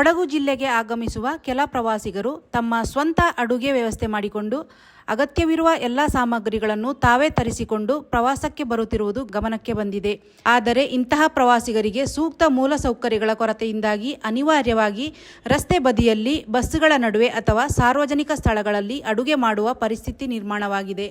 ಕೊಡಗು ಜಿಲ್ಲೆಗೆ ಆಗಮಿಸುವ ಕೆಲ ಪ್ರವಾಸಿಗರು ತಮ್ಮ ಸ್ವಂತ ಅಡುಗೆ ವ್ಯವಸ್ಥೆ ಮಾಡಿಕೊಂಡು ಅಗತ್ಯವಿರುವ ಎಲ್ಲ ಸಾಮಗ್ರಿಗಳನ್ನು ತಾವೇ ತರಿಸಿಕೊಂಡು ಪ್ರವಾಸಕ್ಕೆ ಬರುತ್ತಿರುವುದು ಗಮನಕ್ಕೆ ಬಂದಿದೆ. ಆದರೆ ಇಂತಹ ಪ್ರವಾಸಿಗರಿಗೆ ಸೂಕ್ತ ಮೂಲಸೌಕರ್ಯಗಳ ಕೊರತೆಯಿಂದಾಗಿ ಅನಿವಾರ್ಯವಾಗಿ ರಸ್ತೆ ಬದಿಯಲ್ಲಿ, ಬಸ್ಸುಗಳ ನಡುವೆ ಅಥವಾ ಸಾರ್ವಜನಿಕ ಸ್ಥಳಗಳಲ್ಲಿ ಅಡುಗೆ ಮಾಡುವ ಪರಿಸ್ಥಿತಿ ನಿರ್ಮಾಣವಾಗಿದೆ.